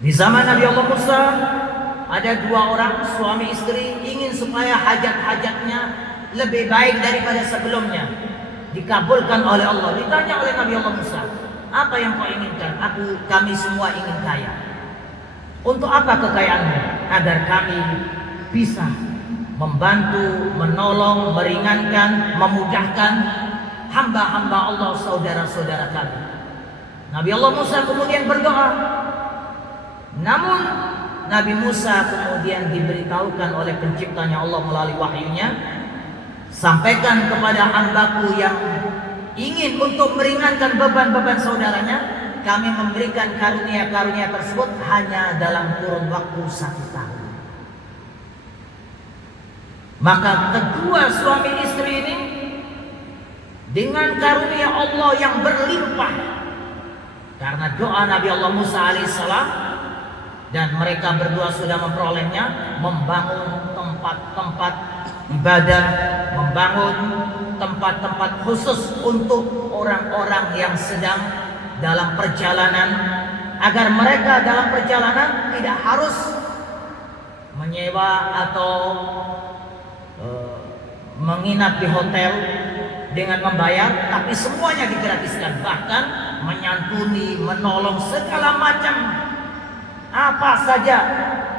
Di zaman Nabi Allah Musa ada dua orang suami istri ingin supaya hajat-hajatnya lebih baik daripada sebelumnya, dikabulkan oleh Allah. Ditanya oleh Nabi Allah Musa, apa yang kau inginkan? Kami semua ingin kaya. Untuk apa kekayaanmu? Agar kami bisa membantu, menolong, meringankan, memudahkan hamba-hamba Allah, saudara-saudara kami. Nabi Allah Musa kemudian berdoa. Namun Nabi Musa kemudian diberitahukan oleh penciptanya Allah melalui wahyunya, sampaikan kepada hambaku yang ingin untuk meringankan beban-beban saudaranya, kami memberikan karunia-karunia tersebut hanya dalam kurun waktu 1 tahun. Maka kedua suami istri ini dengan karunia Allah yang berlimpah karena doa Nabi Allah Musa alaihissalam, dan mereka berdua sudah memperolehnya, membangun tempat-tempat ibadah, membangun tempat-tempat khusus untuk orang-orang yang sedang dalam perjalanan, agar mereka dalam perjalanan tidak harus menyewa atau menginap di hotel dengan membayar, tapi semuanya digratiskan, bahkan menyantuni, menolong segala macam apa saja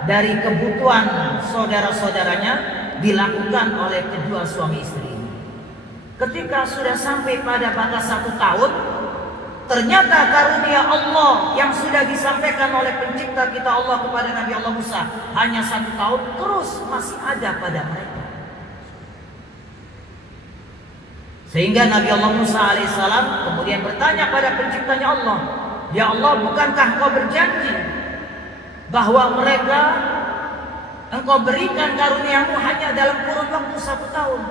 dari kebutuhan saudara-saudaranya dilakukan oleh kedua suami istri ini. Ketika sudah sampai pada batas 1 tahun, ternyata karunia Allah yang sudah disampaikan oleh pencipta kita Allah kepada Nabi Allah Musa hanya 1 tahun terus masih ada pada mereka. Sehingga Nabi Allah Musa alaihissalam kemudian bertanya pada penciptanya Allah, ya Allah, bukankah Engkau berjanji bahwa mereka Engkau berikan karuniamu hanya dalam kurun waktu 1 tahun?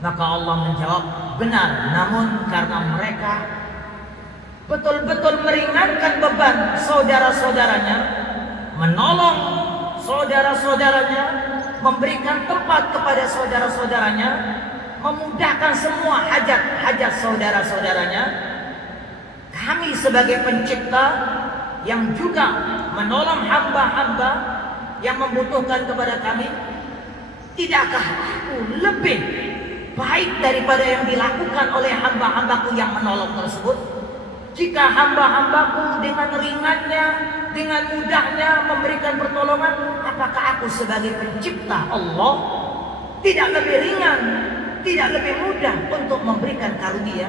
Maka Allah menjawab, benar, namun karena mereka betul-betul meringankan beban saudara-saudaranya, menolong saudara-saudaranya, memberikan tempat kepada saudara-saudaranya, memudahkan semua hajat-hajat saudara-saudaranya, kami sebagai pencipta yang juga menolong hamba-hamba yang membutuhkan kepada kami, tidakkah aku lebih baik daripada yang dilakukan oleh hamba-hambaku yang menolong tersebut? Jika hamba-hambaku dengan ringannya, dengan mudahnya memberikan pertolongan, apakah aku sebagai pencipta Allah tidak lebih ringan, tidak lebih mudah untuk memberikan karunia?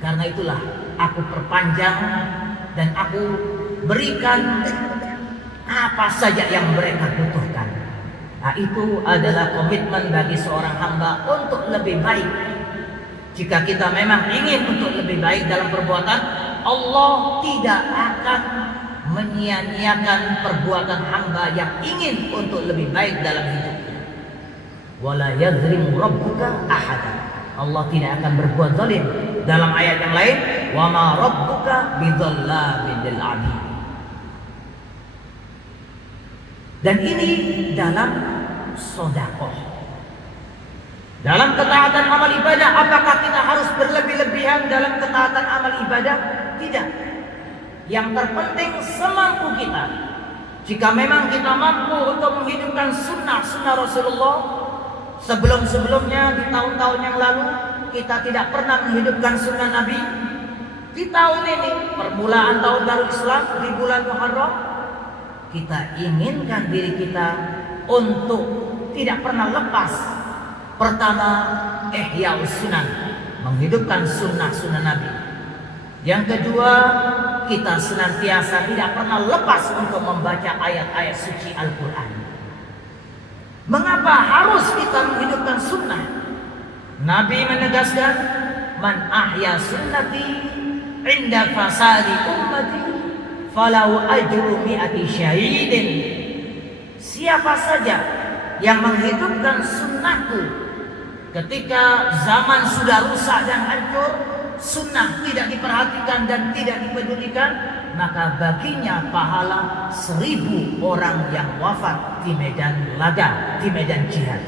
Karena itulah aku perpanjang dan aku berikan apa saja yang mereka butuhkan. Nah, itu adalah komitmen bagi seorang hamba untuk lebih baik. Jika kita memang ingin untuk lebih baik dalam perbuatan, Allah tidak akan menyia-nyiakan perbuatan hamba yang ingin untuk lebih baik dalam hidupnya. Wala yadhlimu rabbuka ahada. Allah tidak akan berbuat zalim. Dalam ayat yang lain, wa ma rabbuka bidzallamin lil 'abid. Dan ini dalam sedekah. Dalam ketaatan amal ibadah, apakah kita harus berlebih-lebihan dalam ketaatan amal ibadah? Tidak. Yang terpenting semampu kita. Jika memang kita mampu untuk menghidupkan sunnah Rasulullah, sebelum-sebelumnya di tahun-tahun yang lalu kita tidak pernah menghidupkan sunnah Nabi. Di tahun ini, permulaan tahun baru Islam di bulan Muharram, kita inginkan diri kita untuk tidak pernah lepas. Pertama, ihya'us sunan, menghidupkan sunnah Nabi. Yang kedua, kita senantiasa tidak pernah lepas untuk membaca ayat-ayat suci Al-Quran. Mengapa harus kita menghidupkan sunnah? Nabi menegaskan, man ahya sunnati inda fasadi ummati falau ajru mi'ati syahidin. Siapa saja yang menghidupkan sunnahku ketika zaman sudah rusak dan hancur, sunnah tidak diperhatikan dan tidak dipedulikan, maka baginya pahala 1000 orang yang wafat di medan laga, di medan jihad.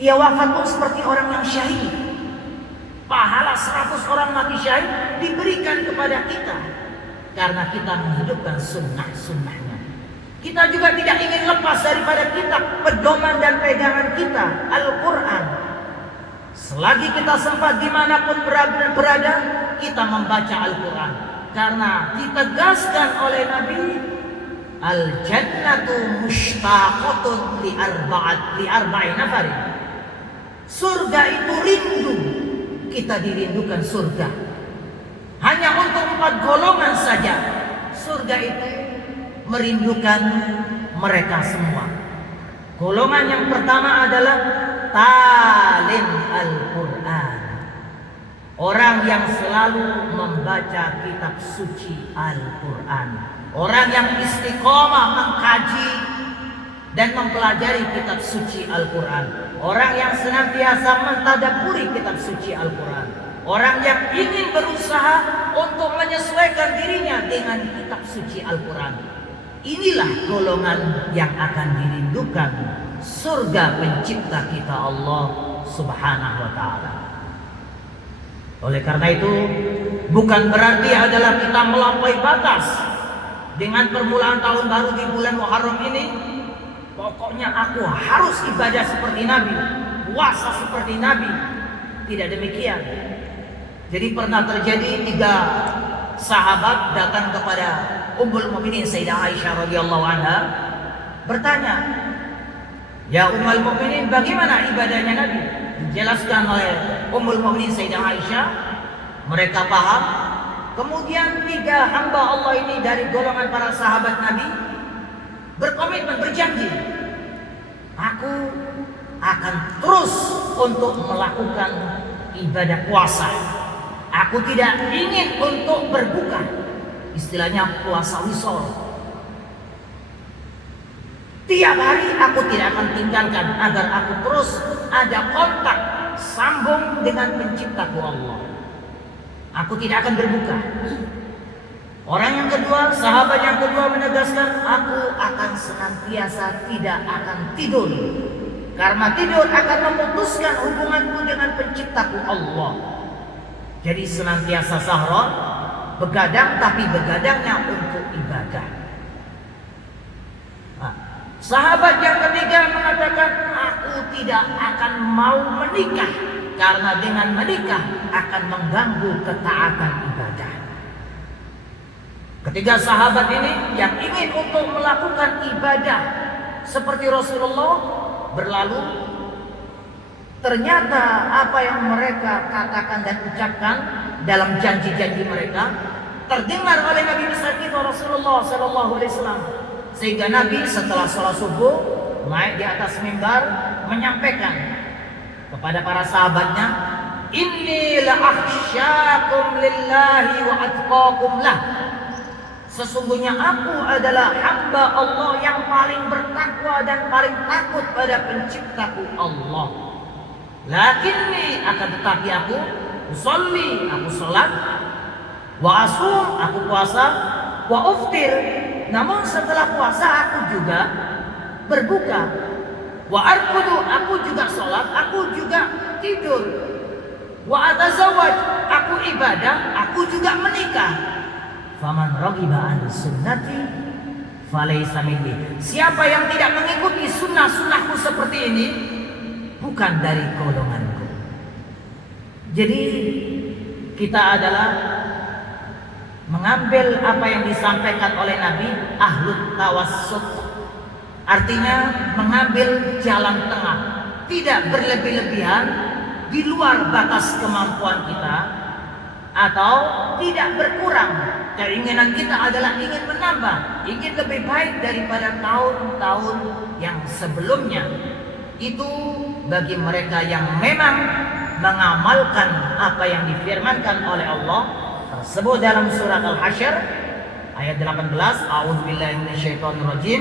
Ia wafat pun seperti orang yang syahid. Pahala 100 orang mati syahid diberikan kepada kita. karena kita menghidupkan sunnah-sunnahnya. Kita juga tidak ingin lepas daripada kitab pedoman dan pegangan kita, Al-Quran. Selagi kita sempat dimanapun berada, kita membaca Al-Quran. Karena ditegaskan oleh Nabi, Al-jannatu mushtaqatun li arba'in nafarin. Surga itu rindu. Kita dirindukan surga. Hanya untuk 4 golongan saja. Surga itu merindukan mereka semua. Golongan yang pertama adalah talim Al-Quran. Orang yang selalu membaca kitab suci Al-Quran. Orang yang istiqomah mengkaji dan mempelajari kitab suci Al-Quran. Orang yang senantiasa mentadabburi kitab suci Al-Quran. Orang yang ingin berusaha untuk menyesuaikan dirinya dengan kitab suci Al-Quran. Inilah golongan yang akan dirindukan surga pencipta kita Allah Subhanahu wa ta'ala. Oleh karena itu, bukan berarti adalah kita melampaui batas. Dengan permulaan tahun baru di bulan Muharram ini, pokoknya aku harus ibadah seperti Nabi, puasa seperti Nabi. Tidak demikian. Jadi pernah terjadi 3 sahabat datang kepada Ummul Mukminin Sayyidah Aisyah radhiyallahu anha, bertanya, "Ya Ummul Mukminin, bagaimana ibadahnya Nabi?" Dijelaskan oleh Ummul Mukminin Sayyidah Aisyah, mereka paham. Kemudian 3 hamba Allah ini dari golongan para sahabat Nabi berkomitmen, berjanji, aku akan terus untuk melakukan ibadah puasa. Aku tidak ingin untuk berbuka. Istilahnya puasa wisol. Tiap hari aku tidak akan tinggalkan agar aku terus ada kontak sambung dengan penciptaku Allah. Aku tidak akan berbuka. Orang yang kedua, sahabat yang kedua menegaskan, aku akan senantiasa tidak akan tidur. Karena tidur akan memutuskan hubunganku dengan penciptaku Allah. Jadi senantiasa sahron, begadang, tapi begadangnya untuk ibadah. Nah, sahabat yang ketiga mengatakan, aku tidak akan mau menikah. Karena dengan menikah akan mengganggu ketaatan ibadah. Ketiga sahabat ini yang ingin untuk melakukan ibadah seperti Rasulullah berlalu, ternyata apa yang mereka katakan dan ucapkan dalam janji-janji mereka terdengar oleh Nabi besar kita Rasulullah Sallallahu Alaihi Wasallam. Sehingga Nabi setelah sholat subuh naik di atas mimbar menyampaikan kepada para sahabatnya, inni la akhsyakum lillahi wa atqakum lah. Sesungguhnya aku adalah hamba Allah yang paling bertakwa dan paling takut pada penciptaku Allah. Lakinni, akan tetapi aku usolli, aku sholat, wa asum, aku puasa, wa uftir, namun setelah puasa aku juga berbuka. Wa arkudu, aku juga sholat, aku juga tidur. Wa atazawaj, aku ibadah, aku juga menikah. Faman raghiba an sunnati falaysa minni. Siapa yang tidak mengikuti sunnah-sunnahku seperti ini, bukan dari golonganku. Jadi kita adalah mengambil apa yang disampaikan oleh Nabi, ahlut tawassut. Artinya mengambil jalan tengah, tidak berlebih-lebihan di luar batas kemampuan kita, atau tidak berkurang. Keinginan kita adalah ingin menambah, ingin lebih baik daripada tahun-tahun yang sebelumnya. Itu bagi mereka yang memang mengamalkan apa yang difirmankan oleh Allah tersebut dalam surat Al-Hasyr ayat 18. A'udzubillahi minasyaitonirrajim.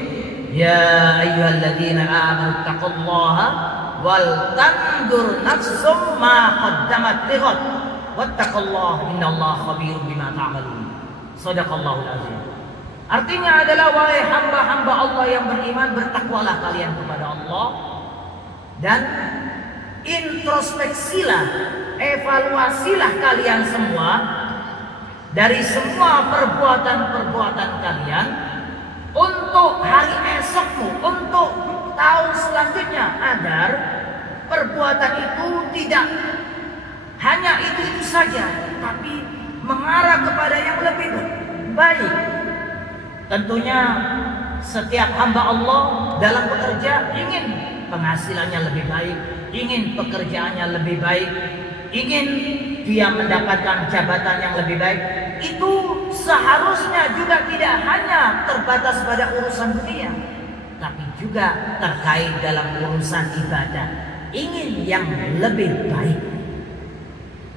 Ya ayyuhalladzina amanu taqullaha wal tandur nafsum ma qaddamat lighad wattaqullaha innallaha khabirum bima ta'malun. Shadaqallahul azim. Artinya adalah, wahai hamba-hamba Allah yang beriman, bertakwalah kalian kepada Allah dan introspeksilah, evaluasilah kalian semua dari semua perbuatan-perbuatan kalian untuk hari esokmu, untuk tahun selanjutnya, agar perbuatan itu tidak hanya itu saja, tapi mengarah kepada yang lebih baik. Tentunya setiap hamba Allah dalam bekerja ingin penghasilannya lebih baik, ingin pekerjaannya lebih baik, ingin dia mendapatkan jabatan yang lebih baik. Itu seharusnya juga tidak hanya terbatas pada urusan dunia, tapi juga terkait dalam urusan ibadah, ingin yang lebih baik.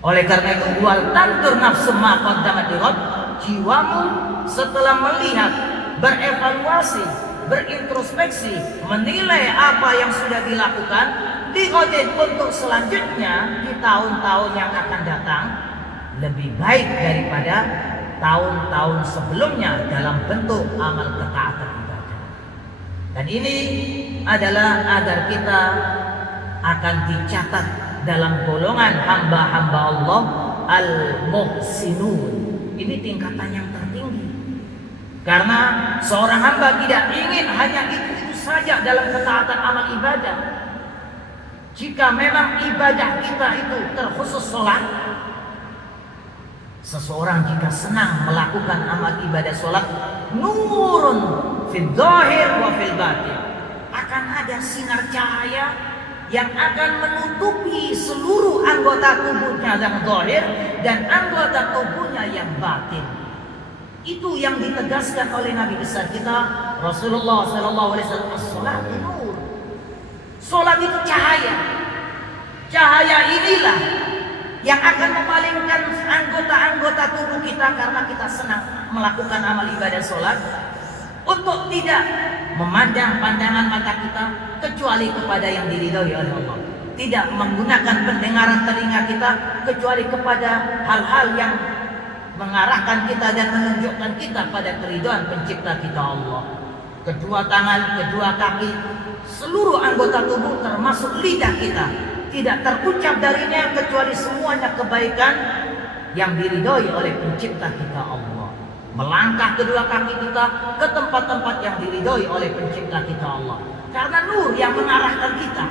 Oleh karena itu, wal tantur nafsu ma qaddamat lighad, jiwamu setelah melihat, berevaluasi, berintrospeksi, menilai apa yang sudah dilakukan digodin untuk selanjutnya di tahun-tahun yang akan datang lebih baik daripada tahun-tahun sebelumnya dalam bentuk amal ketaatan ibadah. Dan ini adalah agar kita akan dicatat dalam golongan hamba-hamba Allah al-muhsinun. Ini tingkatan yang tertinggi. Karena seorang hamba tidak ingin hanya itu saja dalam ketaatan amal ibadah. Jika memang ibadah kita itu terkhusus sholat, seseorang jika senang melakukan amal ibadah sholat, nurun fil zahir wa fil batin, akan ada sinar cahaya yang akan menutupi seluruh anggota tubuhnya yang zahir dan anggota tubuhnya yang batin. Itu yang ditegaskan oleh Nabi besar kita Rasulullah sallallahu alaihi wasallam, as-sholatu nur. Salat itu cahaya. Cahaya inilah yang akan memalingkan anggota-anggota tubuh kita karena kita senang melakukan amal ibadah salat untuk tidak memandang pandangan mata kita kecuali kepada yang diridhoi oleh Allah. Tidak menggunakan pendengaran telinga kita kecuali kepada hal-hal yang mengarahkan kita dan menunjukkan kita pada keridhaan pencipta kita Allah. Kedua tangan, kedua kaki, seluruh anggota tubuh termasuk lidah kita, tidak terucap darinya kecuali semuanya kebaikan yang diridhoi oleh pencipta kita Allah. Melangkah kedua kaki kita ke tempat-tempat yang diridhoi oleh pencipta kita Allah, karena nur yang mengarahkan kita.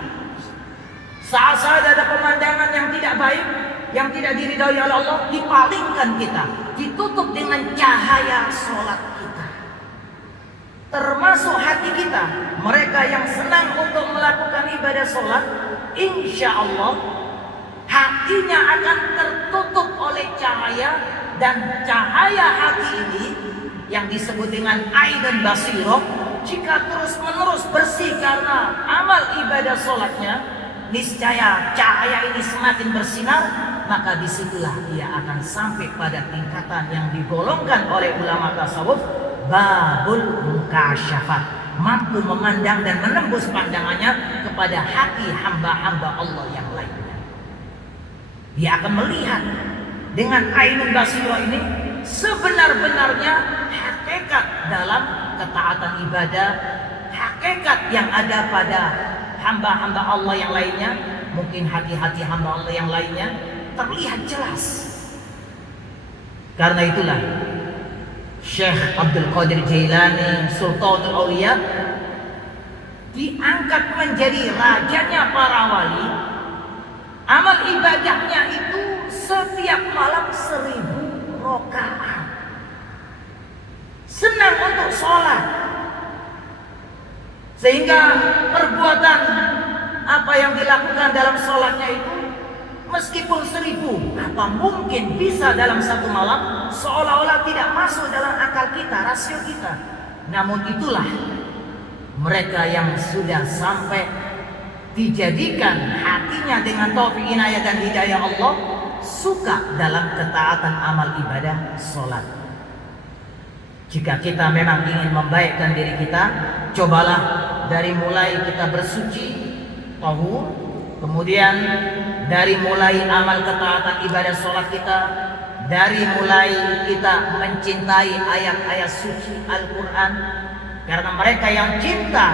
Saat ada pemandangan yang tidak baik, yang tidak diridhoi oleh Allah, dipalingkan kita, ditutup dengan cahaya sholat kita. Termasuk hati kita, mereka yang senang untuk melakukan ibadah sholat, insya Allah hatinya akan tertutup oleh cahaya. Dan cahaya hati ini yang disebut dengan ainun basirah, jika terus menerus bersih karena amal ibadah sholatnya, niscaya cahaya ini semakin bersinar, maka disitulah ia akan sampai pada tingkatan yang digolongkan oleh ulama tasawuf babul mukasyafat, mampu memandang dan menembus pandangannya kepada hati hamba-hamba Allah yang lainnya. Dia akan melihat dengan ainun basirah ini sebenar-benarnya hakikat dalam ketaatan ibadah, hakikat yang ada pada hamba-hamba Allah yang lainnya, mungkin hati-hati hamba Allah yang lainnya terlihat jelas. Karena itulah Syekh Abdul Qadir Jailani Sultanul Auliya diangkat menjadi rajanya para wali. Amal ibadahnya itu setiap malam 1000 rakaat. Senang untuk sholat, sehingga perbuatan apa yang dilakukan dalam sholatnya itu meskipun 1000, apa mungkin bisa dalam satu malam, seolah-olah tidak masuk dalam akal kita, rasio kita. Namun itulah mereka yang sudah sampai dijadikan hatinya dengan taufik inayah dan hidayah Allah, suka dalam ketaatan amal ibadah sholat. Jika kita memang ingin membaikkan diri kita, cobalah dari mulai kita bersuci, tahur, kemudian dari mulai amal ketaatan ibadah sholat kita, dari mulai kita mencintai ayat-ayat suci Al-Quran, karena mereka yang cinta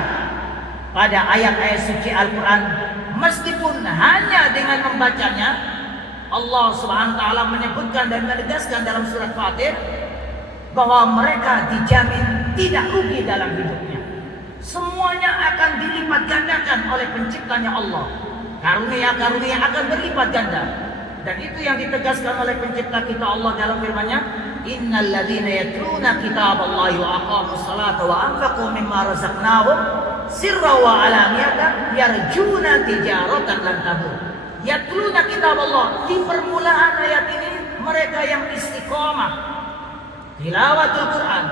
pada ayat-ayat suci Al-Quran, meskipun hanya dengan membacanya, Allah Subhanahu wa taala menyebutkan dan menegaskan dalam surat Fatir bahwa mereka dijamin tidak rugi dalam hidupnya. Semuanya akan dilipat gandakan oleh penciptanya Allah. Karunia-karunia akan berlipat ganda. Dan itu yang ditegaskan oleh pencipta kita Allah dalam firman-Nya, "Innal ladzina yatluna kitaballahi wa aqamus salata wa anfaqu mimma razaqnahum sirra wa alaniyatan yarjuna tijaratan lan tabur." Yatluna kitaballah, di permulaan ayat ini mereka yang istiqomah tilawatul Quran,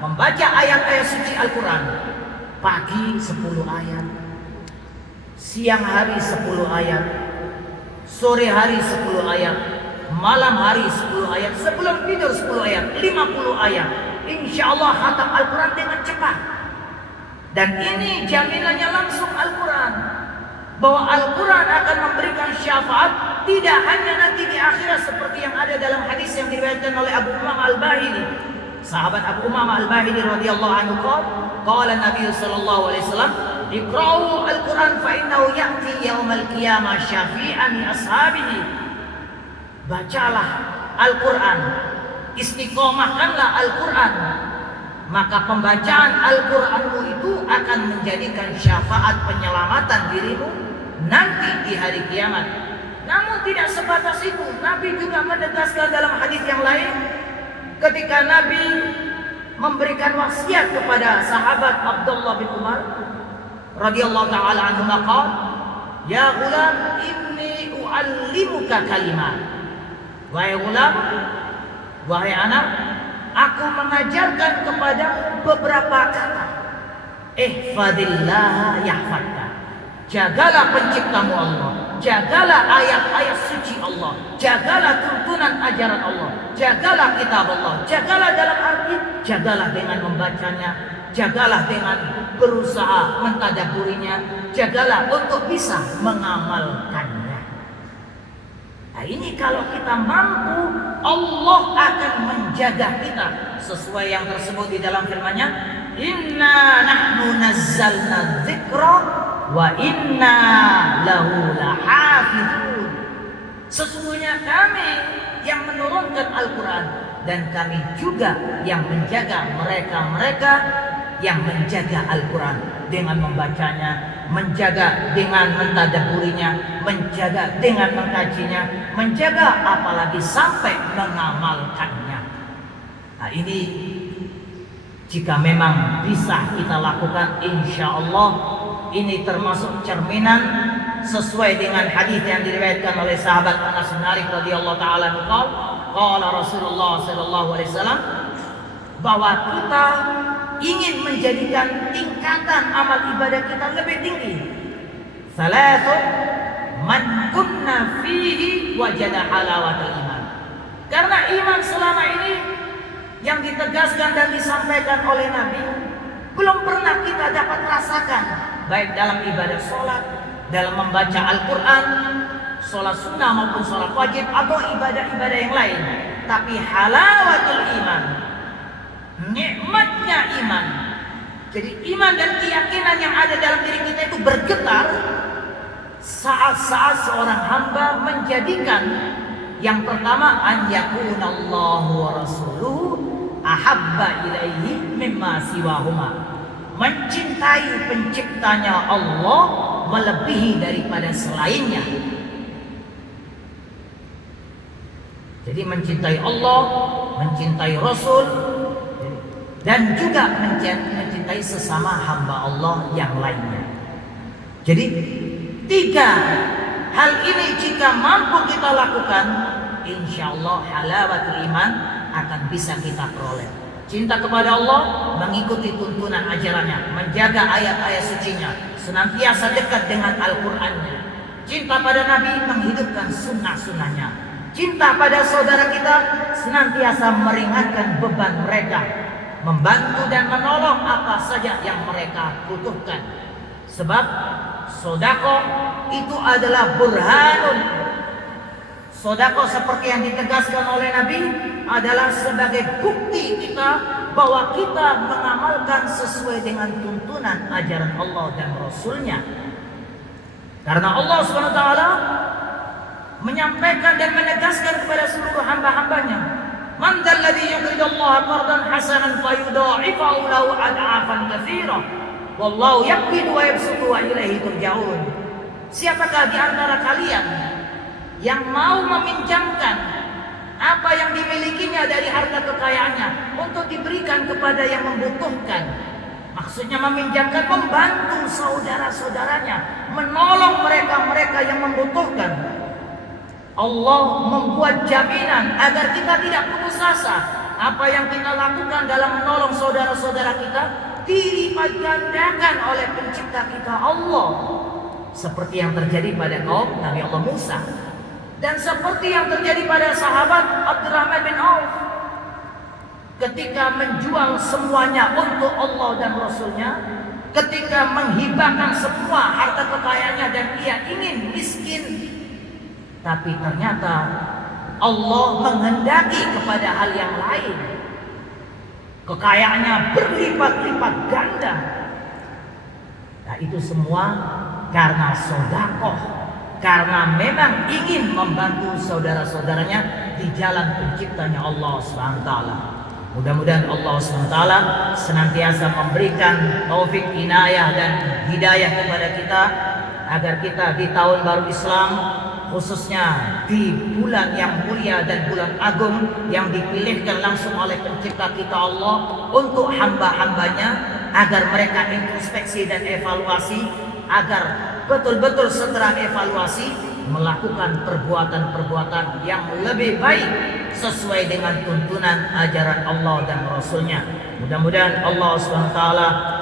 membaca ayat-ayat suci Al-Quran. Pagi 10 ayat, siang hari 10 ayat, sore hari 10 ayat, malam hari 10 ayat, sebelum tidur 10 ayat, 50 ayat. Insya Allah khatam Al-Quran dengan cepat. Dan ini jaminannya langsung Al-Quran, bahwa Al-Quran akan memberikan syafaat tidak hanya nanti di akhirat seperti yang ada dalam hadis yang diriwayatkan oleh Abu Umamah Al-Bahili. Sahabat Abu Umamah Al-Bahili radhiyallahu anhu qala Nabi sallallahu alaihi wasallam, "Iqra'u al-Quran fa innahu ya'ti yaumal qiyamah syafi'an li ashabihi." Bacalah Al-Quran, istiqomahkanlah Al-Quran, maka pembacaan Al-Quranmu itu akan menjadikan syafaat penyelamatan dirimu nanti di hari kiamat. Namun tidak sebatas itu, Nabi juga menegaskan dalam hadis yang lain ketika Nabi memberikan wasiat kepada sahabat Abdullah bin Umar radhiyallahu taala anhu, maqal, "Ya ghulam, inni u'allimuka kalimat." Wahai ghulam, wahai anak, aku mengajarkan kepada beberapa kata. Ihfadillah yahfadka. Jagalah penciptamu Allah, jagalah ayat-ayat suci Allah, jagalah tuntunan ajaran Allah, jagalah kitab Allah, jagalah dalam arti jagalah dengan membacanya, jagalah dengan berusaha mentadaburinya, jagalah untuk bisa mengamalkannya. Nah, ini kalau kita mampu, Allah akan menjaga kita sesuai yang tersebut di dalam firman-Nya, "Inna nahnu nazzalna dzikra wa inna lahu lahafizun." Sesungguhnya kami yang menurunkan Al-Quran, dan kami juga yang menjaga mereka-mereka yang menjaga Al-Quran dengan membacanya, menjaga dengan mentadaburinya, menjaga dengan mengkajinya, menjaga apalagi sampai mengamalkannya. Nah, ini jika memang bisa kita lakukan, insya Allah ini termasuk cerminan sesuai dengan hadis yang diriwayatkan oleh sahabat Anas bin Malik radhiyallahu taala anhu, qala Rasulullah sallallahu alaihi wasallam, bahwa kita ingin menjadikan tingkatan amal ibadah kita lebih tinggi. Salatun man kunna fihi wajada halawatul iman. Karena iman selama ini yang ditegaskan dan disampaikan oleh Nabi belum pernah kita dapat rasakan, baik dalam ibadah sholat, dalam membaca Al-Quran, sholat sunnah maupun sholat wajib, atau ibadah-ibadah yang lain. Tapi halawatul iman, nikmatnya iman. Jadi iman dan keyakinan yang ada dalam diri kita itu bergetar saat-saat seorang hamba menjadikan yang pertama, an yakunallahu wa rasuluhu ahabba ilaihi mimma siwahuma. Mencintai penciptanya Allah melebihi daripada selainnya. Jadi mencintai Allah, mencintai Rasul, dan juga mencintai sesama hamba Allah yang lainnya. Jadi 3 hal ini jika mampu kita lakukan, insya Allah halawatul iman akan bisa kita peroleh. Cinta kepada Allah, mengikuti tuntunan ajarannya, menjaga ayat-ayat sucinya, senantiasa dekat dengan Al-Qurannya. Cinta pada Nabi, menghidupkan sunnah-sunnahnya. Cinta pada saudara kita, senantiasa meringankan beban mereka, membantu dan menolong apa saja yang mereka butuhkan. Sebab sedekah itu adalah burhanun. Sedekah seperti yang ditegaskan oleh Nabi adalah sebagai bukti kita bahwa kita mengamalkan sesuai dengan tuntunan ajaran Allah dan Rasulnya. Karena Allah SWT menyampaikan dan menegaskan kepada seluruh hamba-hambanya, man dzalladzi yuqridullaha qardan hasanan fayudha'ifahu lahu ad'afan katsira wallahu yaqbidu wa yabsutu wa ilaihi turja'un. Siapakah di antara kalian yang mau meminjamkan apa yang dimilikinya dari harta kekayaannya untuk diberikan kepada yang membutuhkan? Maksudnya meminjamkan, membantu saudara-saudaranya, menolong mereka-mereka yang membutuhkan. Allah membuat jaminan agar kita tidak putus asa. Apa yang kita lakukan dalam menolong saudara-saudara kita dilipat gandakan oleh pencipta kita Allah. Seperti yang terjadi pada kaum Nabi Allah Musa, dan seperti yang terjadi pada sahabat Abdurrahman bin Auf ketika menjual semuanya untuk Allah dan Rasulnya, ketika menghibahkan semua harta kekayaannya dan ia ingin miskin, tapi ternyata Allah menghendaki kepada hal yang lain, kekayaannya berlipat-lipat ganda. Nah, itu semua karena sedekah, karena memang ingin membantu saudara-saudaranya di jalan penciptanya Allah SWT. Mudah-mudahan Allah SWT senantiasa memberikan taufik, inayah dan hidayah kepada kita, agar kita di tahun baru Islam, khususnya di bulan yang mulia dan bulan agung yang dipilihkan langsung oleh pencipta kita Allah untuk hamba-hambanya, agar mereka introspeksi dan evaluasi, agar betul-betul setelah evaluasi melakukan perbuatan-perbuatan yang lebih baik sesuai dengan tuntunan ajaran Allah dan Rasulnya. Mudah-mudahan Allah SWT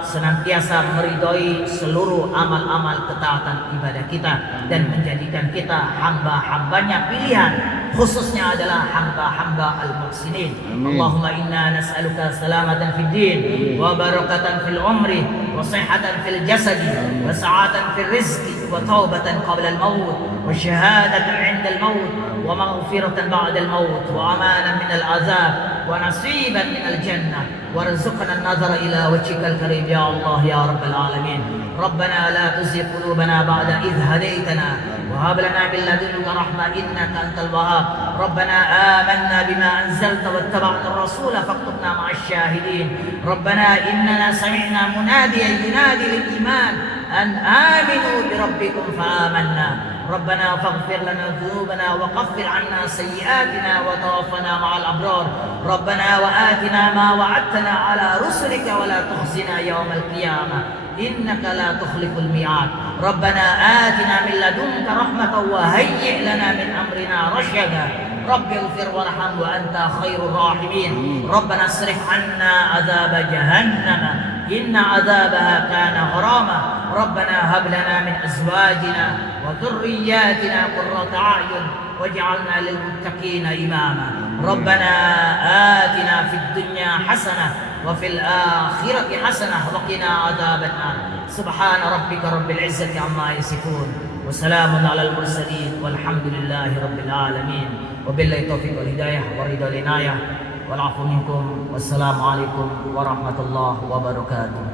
senantiasa meridhoi seluruh amal-amal ketaatan ibadah kita dan menjadikan kita hamba-hambanya pilihan, khususnya adalah hamba-hamba al-muhsinin. Allahumma inna nas'aluka salamatan fid din wa barakatan fil umri wa sihhatan fil jasadi wa sa'atan fil rizqi wa taubatan qabla al-maut wa syahadatan 'inda al-maut wa maghfiratan ba'da al-maut wa amanan min al-'azab wa nasiban min al-jannah warzuqna an-nazara ila wajhikal karim ya Allah ya rabbal alamin. Rabbana la tuzigh qulubana ba'da idh hadaytana wa hab lana min ladunka rahmah innaka antal wahhab. Rabbana amanna bima anzalta wattaba'na ar-rasula faktubna ma'asy syahidin. Rabbana innana sami'na munadiyan yunadi lil iman an aminu bi rabbikum fa amanna. ربنا فاغفر لنا ذنوبنا وكفر عنا سيئاتنا وتوفنا مع الأبرار. ربنا وآتنا ما وعدتنا على رسلك ولا تخزنا يوم القيامة إنك لا تخلف الميعاد. ربنا آتنا من لدنك رحمة وهيئ لنا من أمرنا رشدا. رب اغفر وارحم وأنت خير الراحمين. ربنا اصرف عنا عذاب جهنم إن عذابها كان غراما. ربنا هب لنا من أزواجنا وذرياتنا قرة أعين واجعلنا للمتقين إماما. ربنا آتنا في الدنيا حسنة وفي الآخرة حسنة وقنا عذاب النار. سبحان ربك رب العزة عما يصفون وسلام على المرسلين والحمد لله رب العالمين. وبالله التوفيق والهداية ورضا العناية والعفو منكم والسلام عليكم ورحمة الله وبركاته.